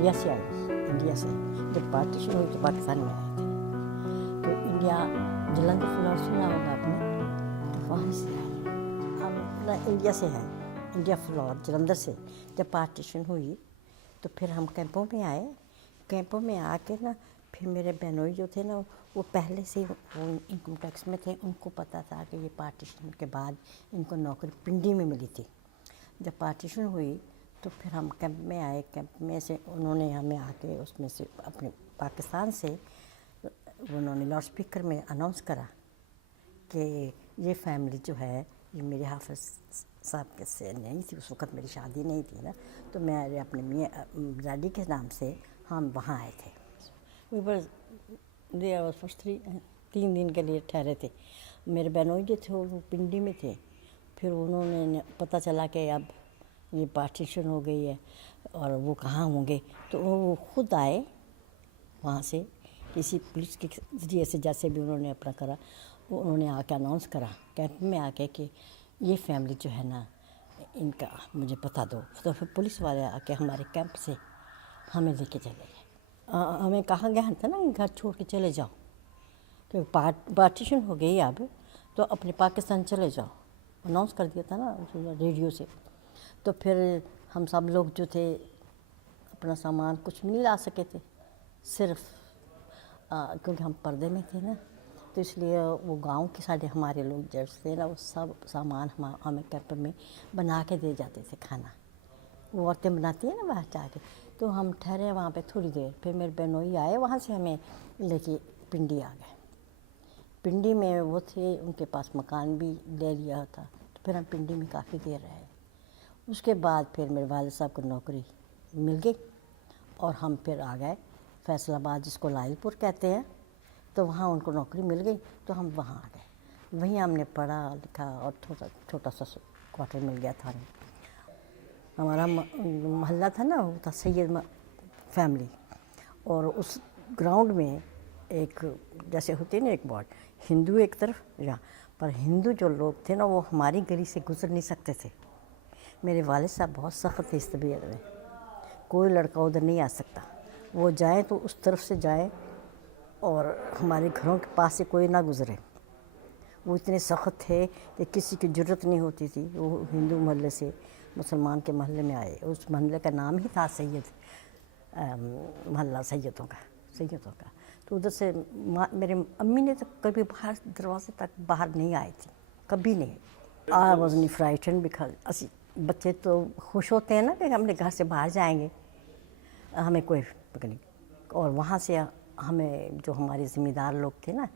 India से आई, India से जब पार्टीशन हुई तो पाकिस्तान में आए थे। तो इंडिया जलंधर फ्लोर सुना होगा आपने, तो वहाँ से आए। हम ना इंडिया से हैं, इंडिया फ्लोर जलंधर से। जब पार्टीशन हुई तो फिर हम कैंपों में आए। कैंपों में आके ना फिर मेरे बहनोई जो थे ना वो पहले से वो इनकम टैक्स में थे, उनको पता था कि ये पार्टीशन के बाद इनको नौकरी पिंडी में मिली थी। जब पार्टीशन हुई तो फिर हम कैंप में आए। कैंप में से उन्होंने हमें आके उसमें से अपने पाकिस्तान से उन्होंने लाउड स्पीकर में अनाउंस करा कि ये फैमिली जो है ये मेरे हाफिज़ साहब के से नहीं थी, उस वक़्त मेरी शादी नहीं थी ना, तो मैं अपने मियाँ डैडी के नाम से हम वहाँ आए थे। वी वर देयर फर्स्ट 3 दिन के लिए ठहरे थे। मेरे बहनोई जो थे वो पिंडी में थे। फिर उन्होंने पता चला कि अब ये पार्टीशन हो गई है और वो कहाँ होंगे, तो वो खुद आए वहाँ से किसी पुलिस के ज़रिए से, जैसे भी उन्होंने अपना करा, उन्होंने आके अनाउंस करा कैंप में आके कि ये फैमिली जो है ना इनका मुझे पता दो। तो फिर पुलिस वाले आके हमारे कैंप से हमें लेके चले गए। हमें कहा गया था ना घर छोड़ के चले जाओ, तो पार्टीशन हो गई अब, तो अपने पाकिस्तान चले जाओ, अनाउंस कर दिया था ना रेडियो से। तो फिर हम सब लोग जो थे अपना सामान कुछ नहीं ला सके थे, सिर्फ क्योंकि हम पर्दे में थे ना, तो इसलिए वो गांव के सारे हमारे लोग जैसे थे ना वो सब सामान हमें कैंप में बना के दे जाते थे खाना। वो औरतें बनाती हैं ना बाहर जाके। तो हम ठहरे वहाँ पे थोड़ी देर, फिर मेरे बहनोई आए वहाँ से हमें लेके पिंडी आ गए। पिंडी में वो थे, उनके पास मकान भी ले लिया था, तो फिर हम पिंडी में काफ़ी देर रहे। उसके बाद फिर मेरे वालिद साहब को नौकरी मिल गई और हम फिर आ गए फैसलाबाद, जिसको लाइलपुर कहते हैं, तो वहाँ उनको नौकरी मिल गई, तो हम वहाँ आ गए। वहीं हमने पढ़ा लिखा और छोटा सा क्वार्टर मिल गया था हमें। हमारा मोहल्ला था ना, वो था सैयद फैमिली, और उस ग्राउंड में एक जैसे होती ना एक वार्ड, हिंदू एक तरफ पर हिंदू जो लोग थे ना वो हमारी गली से गुजर नहीं सकते थे। मेरे वालिद साहब बहुत सख्त थे इस तबीयत में, कोई लड़का उधर नहीं आ सकता, वो जाए तो उस तरफ से जाए और हमारे घरों के पास से कोई ना गुज़रे। वो इतने सख्त थे कि किसी की ज़रूरत नहीं होती थी। वो हिंदू मोहल्ले से मुसलमान के मोहल्ले में आए, उस मोहल्ले का नाम ही था सैयद, मोहल्ला सैयदों का। तो उधर से मेरे अम्मी ने तो कभी बाहर दरवाजे तक बाहर नहीं आई थी, कभी नहीं। आई वॉज नहीं फ्राइटन बिकॉज असी बच्चे तो खुश होते हैं ना कि हमने घर से बाहर जाएंगे, हमें कोई फिक्र नहीं। और वहाँ से हमें जो हमारे ज़िम्मेदार लोग थे ना,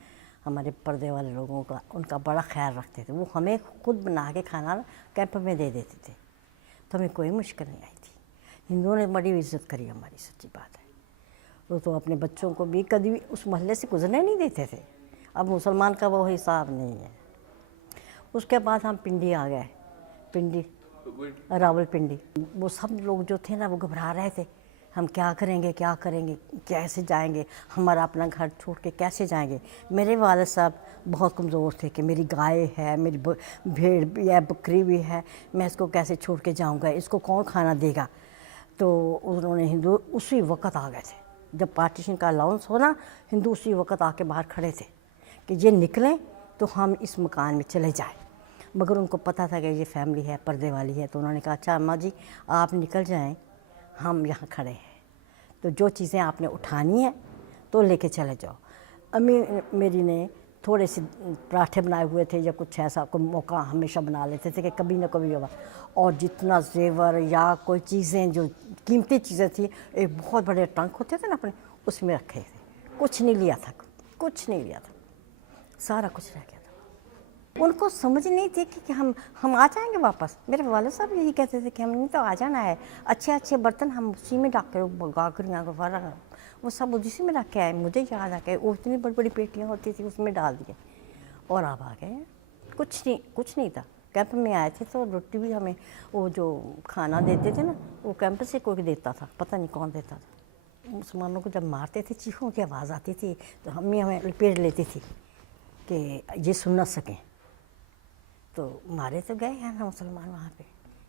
हमारे पर्दे वाले लोगों का, उनका बड़ा ख्याल रखते थे। वो हमें खुद बना के खाना कैंप में दे देते थे, तो हमें कोई मुश्किल नहीं आई थी। हिंदुओं ने बड़ी इज़्ज़त करी हमारी, सच्ची बात है। वो तो अपने बच्चों को भी कभी भी उस मोहल्ले से गुजरने नहीं देते थे। अब मुसलमान का वो हिसाब नहीं है। उसके बाद हम पिंडी आ गए, पिंडी रावलपिंडी। वो सब लोग जो थे ना वो घबरा रहे थे, हम क्या करेंगे, कैसे जाएंगे, हमारा अपना घर छोड़ के कैसे जाएंगे। मेरे वालिद साहब बहुत कमज़ोर थे कि मेरी गाय है, मेरी भेड़ भी है, बकरी भी है, मैं इसको कैसे छोड़ के जाऊंगा, इसको कौन खाना देगा। तो उन्होंने हिंदू उसी वक्त आ गए थे, जब पार्टीशन का अनाउंस हो ना, हिंदू उसी वक्त आके बाहर खड़े थे कि ये निकलें तो हम इस मकान में चले जाएँ। मगर उनको पता था कि ये फैमिली है, पर्दे वाली है, तो उन्होंने कहा अच्छा अम्मा जी आप निकल जाएं, हम यहाँ खड़े हैं, तो जो चीज़ें आपने उठानी है तो लेके चले जाओ। अम्मी मेरी ने थोड़े से पराठे बनाए हुए थे या कुछ ऐसा, कोई मौका हमेशा बना लेते थे कि कभी ना कभी होगा। और जितना जेवर या कोई चीज़ें जो कीमती चीज़ें थी, एक बहुत बड़े ट्रंक होते थे ना अपने, उसमें रखे थे। कुछ नहीं लिया था, सारा कुछ रह गया था। उनको समझ नहीं थी कि हम आ जाएंगे वापस। मेरे वालिद साहब यही कहते थे कि हमने तो आ जाना है, अच्छे अच्छे बर्तन हम उसी में रख कर, गागरियाँ वगैरह वो सब उसी में रख के आए। मुझे याद आ गया, वो इतनी बड़ी बड़ी पेटियाँ होती थी उसमें डाल दिए और आप आ गए। कुछ नहीं था। कैंप में आए थे तो रोटी भी हमें, वो जो खाना देते थे ना वो कैंप से कोई देता था, पता नहीं कौन देता था। मुसलमानों को जब मारते थे चीखों की आवाज़ आती थी, तो हमें लपेट लेती थी कि ये सुन ना सकें। तो मारे तो गए हैं ना मुसलमान, वहाँ पे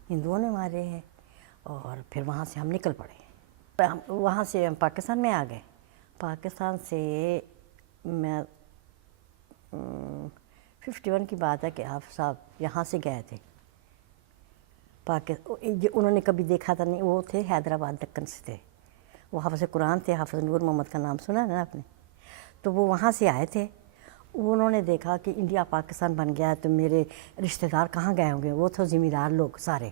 हिंदुओं ने मारे हैं। और फिर वहाँ से हम निकल पड़े। وہاں سے ہم پاکستان میں آ گئے. پاکستان سے میں 51 کی بات ہے کہ حافظ صاحب یہاں سے گئے تھے. انہوں نے کبھی دیکھا تھا نہیں. وہ تھے حیدرآباد دکن سے تھے. وہ حافظ قرآن تھے. حافظ نور محمد کا نام سنا ہے نا آپ نے. تو وہ وہاں سے آئے تھے. انہوں نے دیکھا کہ انڈیا پاکستان بن گیا ہے تو میرے رشتہ دار کہاں گئے ہوں گے. وہ تھے ذمہ دار لوگ سارے.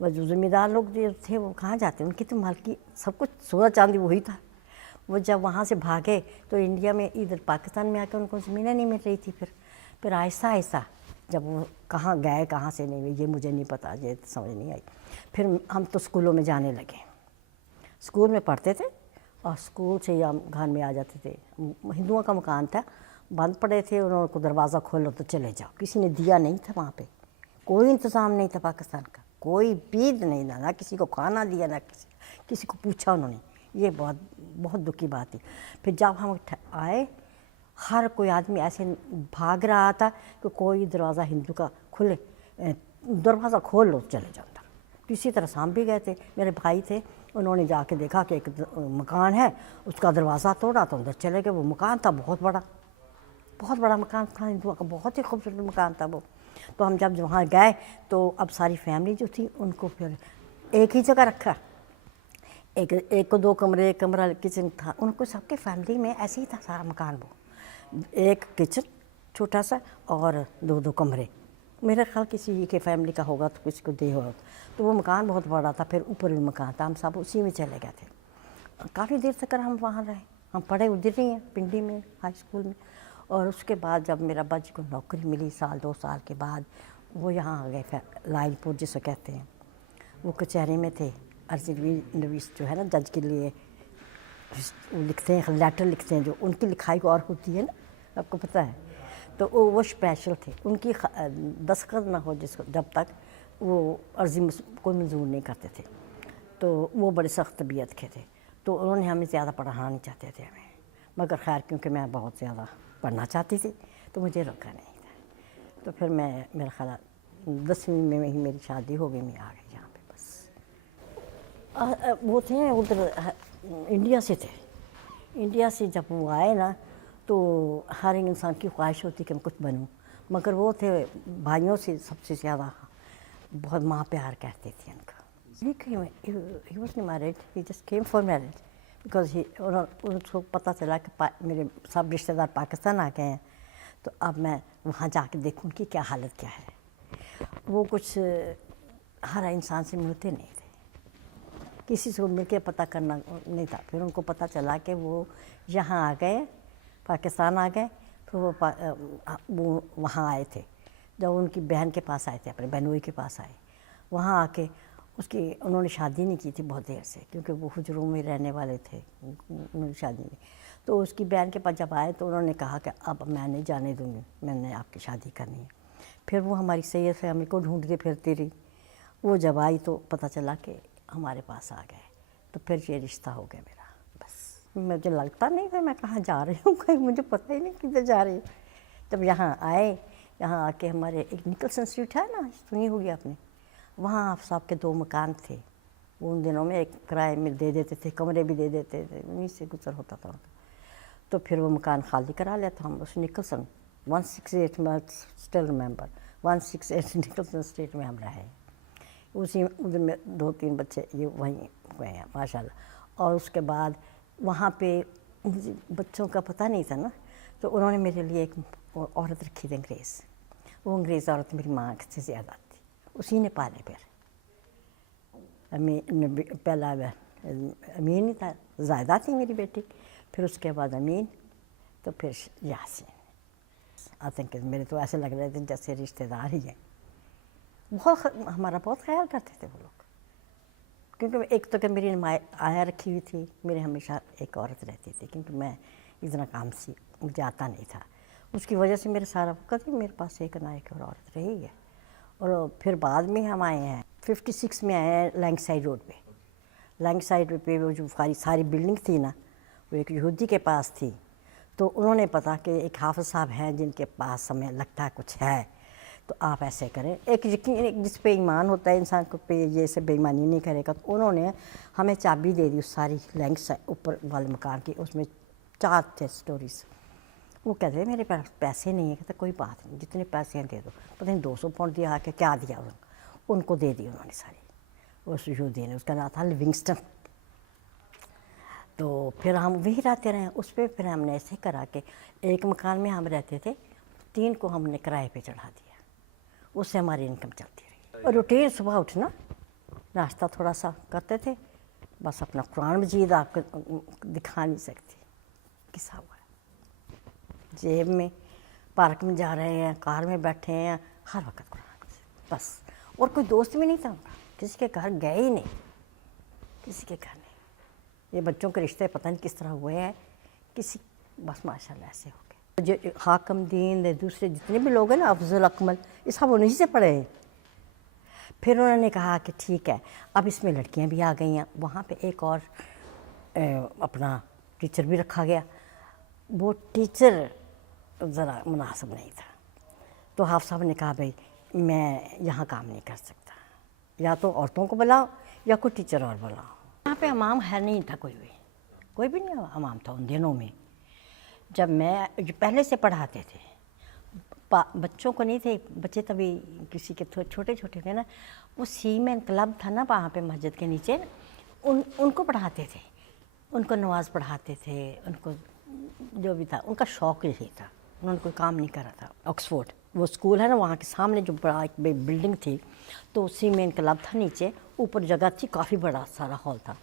وہ جو ذمہ دار لوگ جو تھے وہ کہاں جاتے. ان کی تو مالکی سب کچھ سونا چاندی وہی تھا. وہ جب وہاں سے بھاگے تو انڈیا میں ادھر پاکستان میں آ کے ان کو زمینیں نہیں مل رہی تھی. پھر آہستہ آہستہ جب وہ کہاں گئے کہاں سے نہیں یہ مجھے نہیں پتہ. یہ سمجھ نہیں آئی. پھر ہم تو اسکولوں میں جانے لگے. اسکول میں پڑھتے تھے اور اسکول سے ہی ہم گھر میں آ جاتے تھے. ہندوؤں کا مکان تھا. بند پڑے تھے. انہوں کو دروازہ کھولو تو چلے جاؤ. کسی نے دیا نہیں تھا وہاں پہ. کوئی انتظام نہیں تھا پاکستان کا. کوئی بید نہیں تھا. نہ کسی کو کھانا دیا نہ کسی کو پوچھا انہوں نے. یہ بہت بہت دکھ کی بات تھی. پھر جب ہم آئے ہر کوئی آدمی ایسے بھاگ رہا تھا کہ کوئی دروازہ ہندو کا کھلے دروازہ کھول لو چلے جاؤ اندر. اسی طرح سے ہم بھی گئے تھے. میرے بھائی تھے. انہوں نے جا کے دیکھا کہ ایک مکان ہے. اس کا دروازہ توڑا تو اندر چلے گئے. وہ مکان تھا بہت بڑا مکان تھا ہندوؤں کا. بہت ہی خوبصورت مکان تھا وہ. تو ہم جب وہاں گئے تو اب ساری فیملی جو تھی ان کو پھر ایک ہی جگہ رکھا. ایک کو 2 کمرے ایک کمرہ کچن تھا. ان کو سب کے فیملی میں ایسے ہی تھا سارا مکان. وہ ایک کچن چھوٹا سا اور 2 کمرے. میرا خیال کسی کے فیملی کا ہوگا تو کسی کو دے ہوگا. تو وہ مکان بہت بڑا تھا. پھر اوپر بھی مکان تھا. ہم سب اسی میں چلے گئے تھے. کافی دیر تک ہم وہاں رہے. ہم پڑھے ادھر ہی ہیں پنڈی میں ہائی اسکول میں. اور اس کے بعد جب میرا ابا جی کو نوکری ملی 2 سال کے بعد وہ یہاں آ گئے لائل پور جسے کہتے ہیں. وہ کچہری میں تھے. عرضی نویس جو ہے نا جج کے لیے وہ لکھتے ہیں لیٹر لکھتے ہیں جو ان کی لکھائی کو اور ہوتی ہے نا آپ کو پتہ ہے. تو وہ اسپیشل تھے. ان کی دستخط نہ ہو جب تک وہ عرضی کوئی منظور نہیں کرتے تھے. تو وہ بڑے سخت طبیعت کے تھے. تو انہوں نے ہمیں زیادہ پڑھانا نہیں چاہتے تھے ہمیں. مگر خیر کیونکہ میں بہت زیادہ پڑھنا چاہتی تھی تو مجھے روکا نہیں تھا. تو پھر میرا خیال 10ویں میں ہی میری شادی ہو گئی. میں آ گئی یہاں پہ بس. وہ تھے ادھر انڈیا سے تھے. انڈیا سے جب وہ آئے نا تو ہر ایک انسان کی خواہش ہوتی کہ میں کچھ بنوں. مگر وہ تھے بھائیوں سے سب سے زیادہ بہت ماں پیار کرتے تھے ان کا. He wasn't married. He just came for marriage because ان کو پتہ چلا کہ میرے سب رشتہ دار پاکستان آ گئے ہیں تو اب میں وہاں جا کے دیکھوں ان کی کیا حالت کیا ہے. وہ کچھ ہر انسان سے ملتے نہیں تھے. کسی سے مل کے پتہ کرنا نہیں تھا. پھر ان کو پتہ چلا کہ وہ یہاں آ گئے پاکستان آ گئے. پھر وہ وہاں آئے تھے جب ان کی بہن کے پاس آئے تھے. اپنے بہنوئی کے پاس آئے. وہاں آ کے انہوں نے شادی نہیں کی تھی بہت دیر سے کیونکہ وہ حجروں میں رہنے والے تھے. انہوں نے شادی نہیں. تو اس کی بہن کے پاس جب آئے تو انہوں نے کہا کہ اب میں نہیں جانے دوں گی. میں نے آپ کی شادی کرنی ہے. پھر وہ ہماری سید فیملی کو ڈھونڈتے پھرتی رہی. وہ جب آئی تو پتہ چلا کہ ہمارے پاس آ گئے. تو پھر یہ رشتہ ہو گیا میرا. بس مجھے لگتا نہیں تھا میں کہاں جا رہی ہوں. کہیں مجھے پتہ ہی نہیں کدھر جا رہی ہوں. جب یہاں آئے یہاں آ کے ہمارے ایک نکلسن اسٹریٹ ہے نا سنی ہوگی آپ نے. وہاں آپ صاحب کے 2 مکان تھے. وہ ان دنوں میں ایک کرائے میں دے دیتے تھے. کمرے بھی دے دیتے تھے. انہیں سے گزر ہوتا تھا. تو پھر وہ مکان خالی کرا لیا تھا ہم اس نکلسن 168 میں اسٹل ریممبر 168 نکلسن اسٹریٹ میں ہم رہے. اسی ادھر میں 2-3 بچے یہ وہیں ہوئے ہیں ماشاء اللہ. اور اس کے بعد وہاں پہ بچوں کا پتہ نہیں تھا نا تو انہوں نے میرے لیے ایک عورت رکھی تھی انگریز. وہ انگریز عورت میری ماں سے زیادہ تھی. اسی نے پالے. پھر پہلا امین تھا. زائدہ تھی میری بیٹی. پھر اس کے بعد امین تو پھر یاسین. آئی تھنک میرے تو ایسے لگ رہے تھے جیسے رشتہ دار ہی ہیں. ہمارا بہت خیال کرتے تھے وہ لوگ. کیونکہ ایک تو کہ میری آیا رکھی ہوئی تھی. میرے ہمیشہ ایک عورت رہتی تھی کیونکہ میں اتنا کام سی مجھے آتا نہیں تھا. اس کی وجہ سے میرے سارا وقت میرے پاس ایک نہ ایک اور عورت رہی ہے. اور پھر بعد میں ہم آئے ہیں 56 میں آئے ہیں لینگ سائڈ روڈ پہ. لینگ سائڈ روڈ پہ وہ جو ساری بلڈنگ تھی نا وہ ایک یہودی کے پاس تھی. تو انہوں نے پتا کہ ایک حافظ صاحب ہیں جن کے پاس ہمیں لگتا ہے کچھ ہے. तो आप ऐसे करें। एक यकीन जिस पे ईमान होता है इंसान को पे ये से बेईमानी नहीं करेगा। तो उन्होंने हमें चाबी दे दी उस सारी लैंग्स ऊपर वाले मकान की, उसमें 4 थे स्टोरीज। वो कहते मेरे पास पैसे नहीं है, कहते कोई बात नहीं, जितने पैसे हैं दे दो। पता नहीं 200 पाउंड दिया कि क्या दिया उनको दे दी उन्होंने सारी। उस यहूदी ने, उसका नाम था लिविंगस्टन। तो फिर हम वहीं रहते रहे उस पर। फिर हमने ऐसे करा कि एक मकान में हम रहते थे, 3 को हमने किराए पे चढ़ा दिया, उससे हमारी इनकम चलती रही। और रूटीन सुबह उठना, नाश्ता थोड़ा सा करते थे, बस अपना कुरान मजीद आपको दिखा नहीं सकती किसा हुआ है जेब में, पार्क में जा रहे हैं, कार में बैठे हैं, हर वक्त कुरान बस। और कोई दोस्त भी नहीं था उनका, किसी के घर गए ही नहीं, किसी के घर नहीं। ये बच्चों के रिश्ते पता नहीं किस तरह हुए हैं किसी, बस माशाल्लाह ऐसे हो गए। जो हाकम दीन दूसरे जितने भी लोग हैं ना, अफजल अकमल, ये सब उन्हीं से पढ़े हैं। फिर उन्होंने कहा कि ठीक है अब इसमें लड़कियां भी आ गई हैं। वहाँ पे एक और अपना टीचर भी रखा गया। वो टीचर ज़रा मुनासिब नहीं था, तो हाफ़ साहब ने कहा भाई मैं यहाँ काम नहीं कर सकता, या तो औरतों को बुलाओ या कोई टीचर और बुलाओ। यहाँ पे इमाम है नहीं था, कोई भी नहीं इमाम था उन दिनों में। जब मैं पहले से पढ़ाते थे, बच्चों को नहीं थे, बच्चे तभी किसी के छोटे छोटे थे ना। वो सीमेन क्लब था ना वहाँ पे मस्जिद के नीचे, उनको पढ़ाते थे, उनको नमाज पढ़ाते थे, उनको जो भी था उनका शौक़ यही था। उन्होंने कोई काम नहीं करा था। ऑक्सफोर्ड वो स्कूल है ना, वहाँ के सामने जो बड़ा एक बिल्डिंग थी, तो सीमेन क्लब था नीचे, ऊपर जगह थी, काफ़ी बड़ा सारा हॉल था,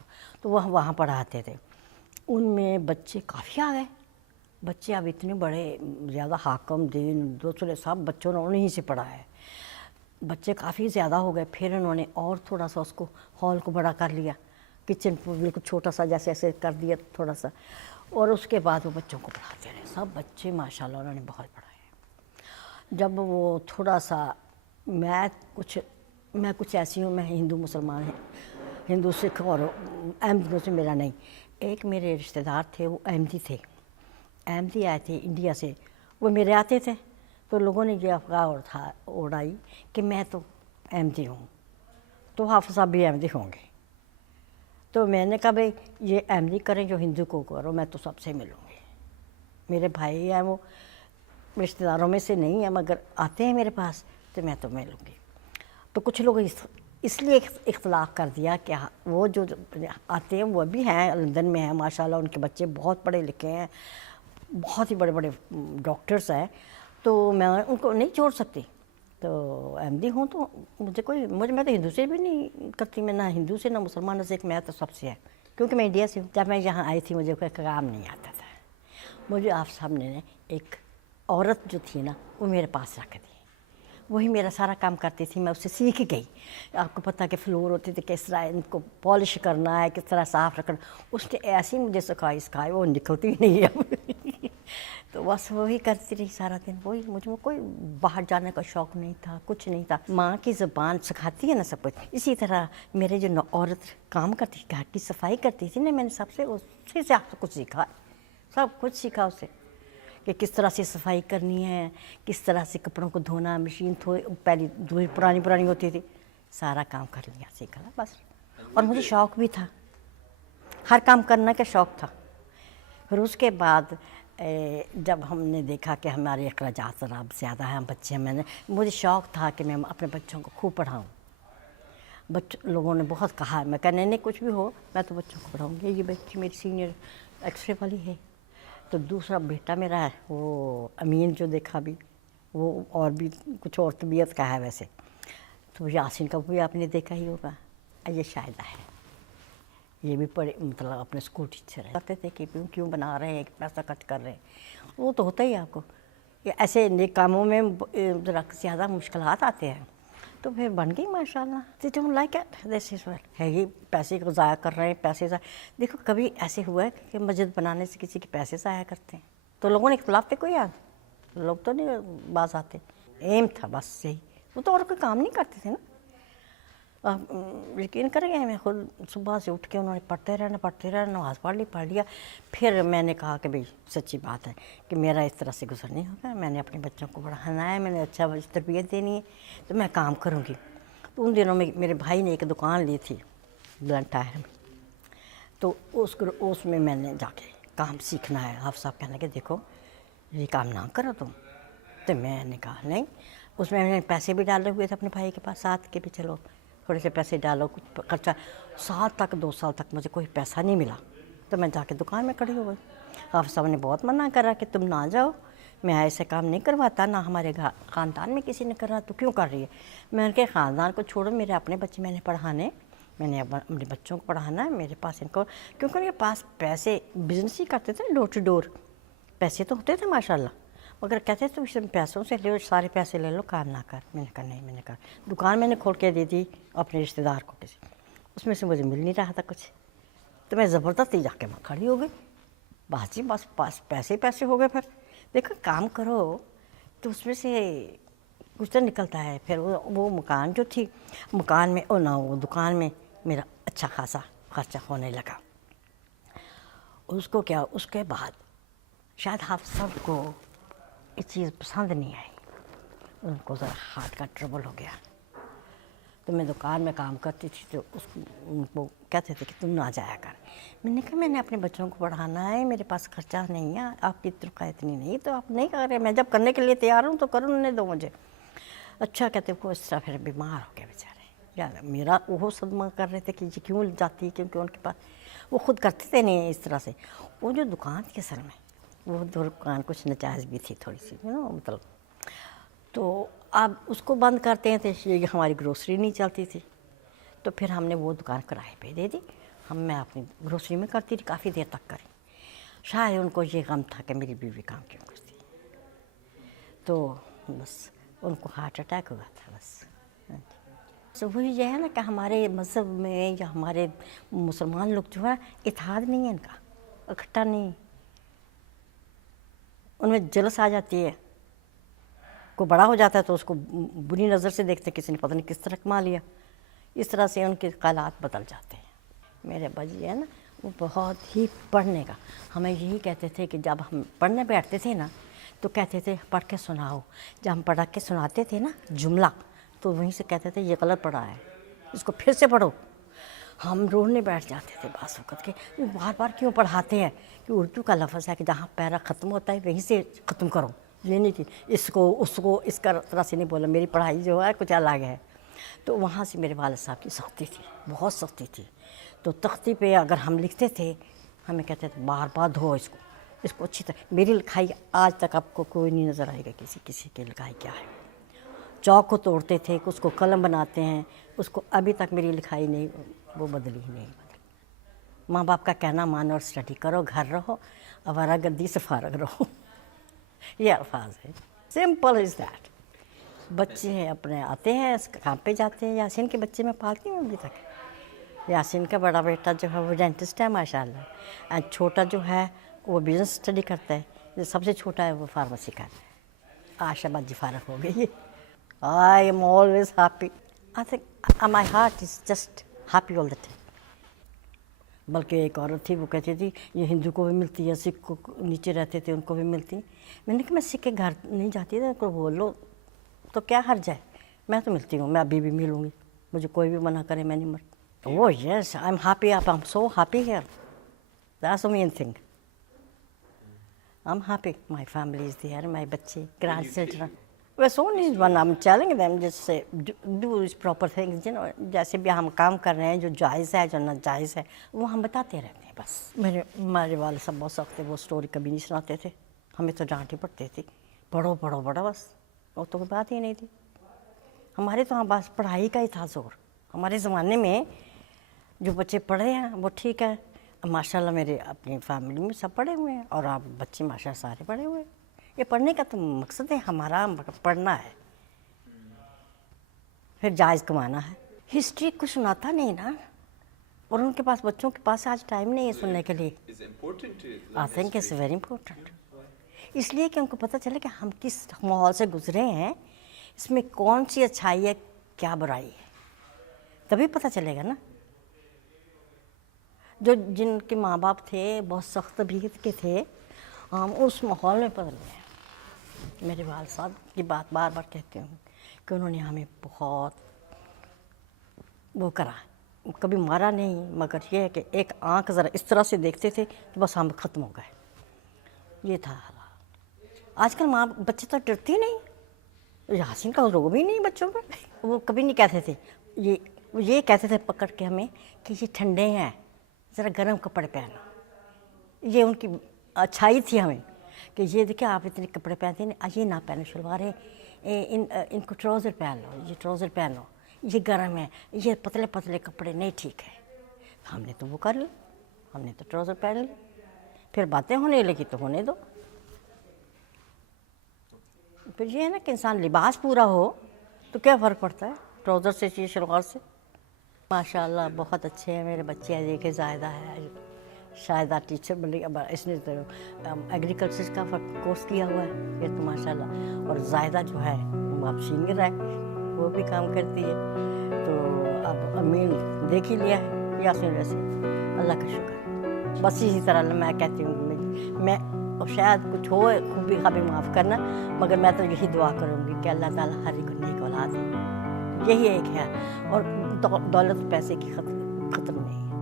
तो वह वहाँ पढ़ाते थे। उनमें बच्चे काफ़ी आ गए, बच्चे अब इतने बड़े, ज़्यादा हाकम दीन दूसरे सब बच्चों ने उन्हीं से पढ़ा है। बच्चे काफ़ी ज़्यादा हो गए। फिर उन्होंने और थोड़ा सा उसको हॉल को बड़ा कर लिया, किचन बिल्कुल छोटा सा जैसे ऐसे कर दिया थोड़ा सा, और उसके बाद वो बच्चों को पढ़ाते रहे। सब बच्चे माशाल्लाह उन्होंने बहुत पढ़ाए। जब वो थोड़ा सा मैं कुछ ऐसी हूँ, मैं हिंदू मुसलमान है, हिंदू सिख और अहमदियों से मेरा नहीं। एक मेरे रिश्तेदार थे, वो अहमदी थे, अहमदी आए थे इंडिया से, वो मेरे आते थे, तो लोगों ने ये अफवाह उड़ाई कि मैं तो अहमदी हूँ, तो हाफ़िज़ साहब भी अहमदी होंगे। तो मैंने कहा भाई ये अहमदी करें जो हिंदू को करो, मैं तो सबसे मिलूँगी। मेरे भाई हैं, वो रिश्तेदारों में से नहीं है, मगर आते हैं मेरे पास, तो मैं तो मिलूँगी। तो कुछ लोग इसलिए इख्तलाफ कर दिया कि वो जो आते हैं वो भी हैं, लंदन में हैं माशाल्लाह, उनके बच्चे बहुत पढ़े लिखे हैं, बहुत ही बड़े बड़े डॉक्टर्स हैं, तो मैं उनको नहीं छोड़ सकती। तो अहमदी हूँ तो मैं तो हिंदू से भी नहीं करती, मैं ना हिंदू से ना मुसलमानों से, मैं तो सबसे है, क्योंकि मैं इंडिया से हूँ। जब मैं यहाँ आई थी मुझे कोई काम नहीं आता था। मुझे आप सामने एक औरत जो थी ना, वो मेरे पास रख दी, वही मेरा सारा काम करती थी, मैं उससे सीख गई। आपको पता कि फ्लोर होते थे, किस तरह इनको पॉलिश करना है, किस तरह साफ़ रखना, उसने ऐसी मुझे सिखाई वो निकलती ही नहीं है। तो बस वही करती रही सारा दिन, वही। मुझे कोई बाहर जाने का शौक़ नहीं था, कुछ नहीं था। माँ की ज़ुबान सिखाती है ना सब कुछ। इसी तरह मेरे जो औरत काम करती, घर की सफाई करती थी ना, मैंने सबसे उससे सब कुछ सीखा, सब कुछ सीखा उससे, कि किस तरह से सफाई करनी है, किस तरह से कपड़ों को धोना, मशीन पहले धोई पुरानी होती थी, सारा काम कर लिया, सीखा बस। और मुझे शौक़ भी था, हर काम करने का शौक़ था। फिर उसके बाद जब हमने देखा कि हमारे अखराजात ज़रा ज़्यादा हैं, बच्चे हैं, मुझे शौक़ था कि मैं अपने बच्चों को खूब पढ़ाऊँ। लोगों ने बहुत कहा, मैं कहने नहीं कुछ भी हो, मैं तो बच्चों को पढ़ाऊँगी। ये बच्ची मेरी सीनियर एक्सरे वाली है। तो दूसरा बेटा मेरा है, वो अमीन, जो देखा भी वो और भी कुछ और तबीयत का है वैसे। तो यासिन का भी आपने देखा ही होगा, ये शायदा है, ये भी पढ़े, मतलब अपने स्कूल टीचर है। कहते थे कि क्यों बना रहे हैं, पैसा खर्च कर रहे हैं, वो तो होता ही है आपको। ऐसे नेक कामों में ज़रा ज़्यादा मुश्किलात आते हैं, तो फिर बन गई माशाल्लाह। They don't like it, this is well है, ये पैसे को ज़ाया कर रहे हैं, पैसे देखो कभी ऐसे हुआ है कि मस्जिद बनाने से किसी के पैसे ज़ाया करते हैं, तो लोगों ने इख्तलाफ पे कोई याद, लोग तो नहीं बाज आते, एम था बस यही, वो तो और कोई काम नहीं करते थे ना। آپ یقین کریں گے میں خود صبح سے اٹھ کے انہوں نے پڑھتے رہنا نماز پڑھ لیا. پھر میں نے کہا کہ بھئی سچی بات ہے کہ میرا اس طرح سے گزر نہیں ہوگا, میں نے اپنے بچوں کو پڑھانا ہے, میں نے اچھا تربیت دینی ہے, تو میں کام کروں گی. تو ان دنوں میں میرے بھائی نے ایک دکان لی تھی بلنٹ ٹائر میں, تو اس میں نے جا کے کام سیکھنا ہے. آپ صاحب کہنے لگے دیکھو یہ کام نہ کرو تم. تو میں نے کہا نہیں, اس میں نے پیسے بھی ڈالے ہوئے تھے اپنے بھائی کے پاس ساتھ کے بھی, چلو تھوڑے سے پیسے ڈالو کچھ خرچہ. 2 سال تک مجھے کوئی پیسہ نہیں ملا. تو میں جا کے دکان میں کھڑی ہو گئی. حافظ صاحب نے بہت منع کرا کہ تم نہ جاؤ, میں ایسے کام نہیں کرواتا, نہ ہمارے خاندان میں کسی نے کرا, تو کیوں کر رہی ہے. میں نے کہا خاندان کو چھوڑو, میرے اپنے بچے میں نے پڑھانے, میں نے اپنے بچوں کو پڑھانا ہے, میرے پاس ان کو, کیونکہ ان کے پاس پیسے بزنس ہی کرتے تھے ڈور ٹو ڈور, پیسے تو ہوتے تھے ماشاء اللہ, مگر کہتے تو اس پیسوں سے لے, سارے پیسے لے لو, کام نہ کر. میں نے کہا نہیں, میں نے کہا دکان میں نے کھول کے دے دی اپنے رشتہ دار کو کسی, اس میں سے مجھے مل نہیں رہا تھا کچھ, تو میں زبردستی جا کے وہاں کھڑی ہو گئی. بس جی بس پیسے ہو گئے. پھر دیکھو کام کرو تو اس میں سے کچھ تو نکلتا ہے. پھر وہ مکان جو تھی, مکان میں وہ دکان میں میرا اچھا خاصا خرچہ ہونے لگا. اس کو کیا, اس کے بعد شاید حافظ صاحب کو یہ چیز پسند نہیں آئی, ان کو ذرا ہارٹ کا ٹربل ہو گیا. تو میں دکان میں کام کرتی تھی, تو ان کو کہتے تھے کہ تم نہ جایا کر. میں نے کہا میں نے اپنے بچوں کو پڑھانا ہے, میرے پاس خرچہ نہیں ہے, آپ کی تنخواہ اتنی نہیں, تو آپ نہیں کر رہے, میں جب کرنے کے لیے تیار ہوں تو کرنے دو مجھے. اچھا کہتے وہ اس طرح پھر بیمار ہو گئے بیچارے. یار میرا وہ صدمہ کر رہے تھے کہ یہ کیوں جاتی, کیونکہ ان کے پاس وہ خود کرتے تھے نہیں اس طرح سے. وہ جو دکان تھی اصل میں, وہ دکان کچھ نجائز بھی تھی تھوڑی سی, مطلب, تو اب اس کو بند کرتے تھے. یہ ہماری گروسری نہیں چلتی تھی, تو پھر ہم نے وہ دکان کرائے پہ دے دی. میں اپنی گروسری میں کرتی تھی, کافی دیر تک کری. شاید ان کو یہ غم تھا کہ میری بیوی کام کیوں کرتی, تو بس ان کو ہارٹ اٹیک ہوا تھا بس. تو وہی یہ ہے نا کہ ہمارے مذہب میں یا ہمارے مسلمان لوگ جو ہے اتحاد نہیں ہے ان کا, اکٹھا نہیں, ان میں جلس آ جاتی ہے. کوئی بڑا ہو جاتا ہے تو اس کو بری نظر سے دیکھتے, کسی نے پتہ نہیں کس طرح کما لیا, اس طرح سے ان کے خیالات بدل جاتے ہیں. میرے ابا جی ہے نا, وہ بہت ہی پڑھنے کا, ہمیں یہی کہتے تھے کہ جب ہم پڑھنے بیٹھتے تھے نا تو کہتے تھے پڑھ کے سناؤ. جب ہم پڑھ کے سناتے تھے نا جملہ, تو وہیں سے کہتے تھے یہ غلط پڑھا ہے, اس کو پھر سے پڑھو. ہم رونے بیٹھ جاتے تھے بعض وقت کہ بار بار کیوں پڑھاتے ہیں, کہ اردو کا لفظ ہے کہ جہاں پیرا ختم ہوتا ہے وہیں سے ختم کرو, یہ نہیں کہ اس کو اس طرح سے نہیں بولا. میری پڑھائی جو ہے کچھ الگ ہے. تو وہاں سے میرے والد صاحب کی سختی تھی, بہت سختی تھی. تو تختی پہ اگر ہم لکھتے تھے, ہمیں کہتے تھے بار بار دھو اس کو اچھی طرح. میری لکھائی آج تک آپ کو کوئی نہیں نظر آئے گا کسی کی لکھائی کیا ہے. چوک کو توڑتے تھے, اس کو قلم بناتے ہیں, اس کو ابھی تک میری لکھائی نہیں, وہ بدلی ہی نہیں. ماں باپ کا کہنا مانو اور اسٹڈی کرو, گھر رہو, آوارہ گردی سے فارغ رہو. یہ الفاظ ہے, سمپل از دیٹ. بچے ہیں اپنے آتے ہیں, کام پہ جاتے ہیں. یاسین کے بچے میں پالتی ہوں ابھی تک. یاسین کا بڑا بیٹا جو ہے وہ ڈینٹسٹ ہے ماشاء اللہ, اینڈ چھوٹا جو ہے وہ بزنس اسٹڈی کرتا ہے. جو سب سے چھوٹا ہے وہ فارمیسی کرتا ہے. عائشہ بات جی فارغ ہو گئی. I am always happy. I think my heart is just happy all the time. بلکہ ایک عورت تھی, وہ کہتی تھی یہ ہندو کو بھی ملتی ہے, سکھ کو نیچے رہتے تھے ان کو بھی ملتی. میں نے کہا میں سکھ کے گھر نہیں جاتی تھی, ان کو بولو تو کیا حرج ہے, میں تو ملتی ہوں, میں ابھی بھی ملوں گی, مجھے کوئی بھی منع کرے میں نہیں مرتی. Oh yes, I'm happy, I'm so happy here. That's the main thing. I'm happy, my family is there, my بچے, grandchildren. Well, so only when I'm telling them, just say, do these proper things, you know, جیسے بھی ہم کام کر رہے ہیں, جو جائز ہے, جو ناجائز ہے, وہ ہم بتاتے رہتے ہیں بس. ہمارے والد صاحب بہت سخت تھے, وہ اسٹوری کبھی نہیں سناتے تھے, ہمیں تو ڈانٹ ہی پڑتی تھی, پڑھو بس, وہ تو کوئی بات ہی نہیں تھی. ہمارے تو ہاں بس پڑھائی کا ہی تھا زور. ہمارے زمانے میں جو بچے پڑھے ہیں وہ ٹھیک ہے, ماشاء اللہ میرے اپنی فیملی میں سب پڑھے ہوئے ہیں, اور آپ بچے ماشاء اللہ سارے پڑھے ہوئے ہیں. یہ پڑھنے کا تو مقصد ہے ہمارا, پڑھنا ہے, پھر جائز کمانا ہے. ہسٹری کچھ سناتا نہیں نا, اور ان کے پاس, بچوں کے پاس آج ٹائم نہیں ہے سننے کے لیے. I think it's very important. اس لیے کہ ان کو پتہ چلے کہ ہم کس ماحول سے گزرے ہیں, اس میں کون سی اچھائی ہے, کیا برائی ہے. तभी पता चलेगा ना। जो जिनके माँ बाप थे बहुत सख्त तबीयत के थे, हम उस माहौल में पल गए। मेरे वाल साहब की बात बार बार कहती हूँ कि उन्होंने हमें बहुत वो करा, कभी मारा नहीं, मगर ये है कि एक आंख ज़रा इस तरह से देखते थे तो बस हम ख़त्म हो गए। ये था हालात। आजकल माँ बच्चे तो डरती नहीं, यासीन का रोग भी नहीं बच्चों पर। वो कभी नहीं कहते थे, ये कहते थे पकड़ के हमें कि ये ठंडे हैं, ज़रा गर्म कपड़े पहनो। ये उनकी अच्छाई थी हमें कि ये देखिए आप इतने कपड़े पहनते हैं, ये ना पहनो शलवारें, इनको ट्राउज़र पहन लो, ये ट्राउज़र पहनो, ये गर्म है, ये पतले पतले कपड़े नहीं ठीक है। हमने तो वो कर ली, हमने तो ट्राउज़र पहन ली। फिर बातें होने लगी तो होने दो। फिर ये है ना कि इंसान लिबास पूरा हो तो क्या फ़र्क पड़ता है ट्राउज़र से, चाहिए शलवार से। माशाल्लाह बहुत अच्छे हैं मेरे बच्चे हैं। देखिए ज़ायदा है, शायदा टीचर बनी, अब इसने तो एग्रीकल्चर का कोर्स किया हुआ है ये तो माशाल्लाह। और ज़ायदा जो है वो अब सीनियर है, वो भी काम करती है। तो अब अमीन देख ही लिया है यासीन वैसे, अल्लाह का शुक्र। बस इसी तरह मैं कहती हूँ मैं और शायद कुछ हो खूबी खाबी माफ़ करना, मगर मैं तो यही दुआ करूँगी कि अल्लाह ताला हर एक को नेक औलाद दे। यही एक है, और दौलत पैसे की खत्म नहीं है।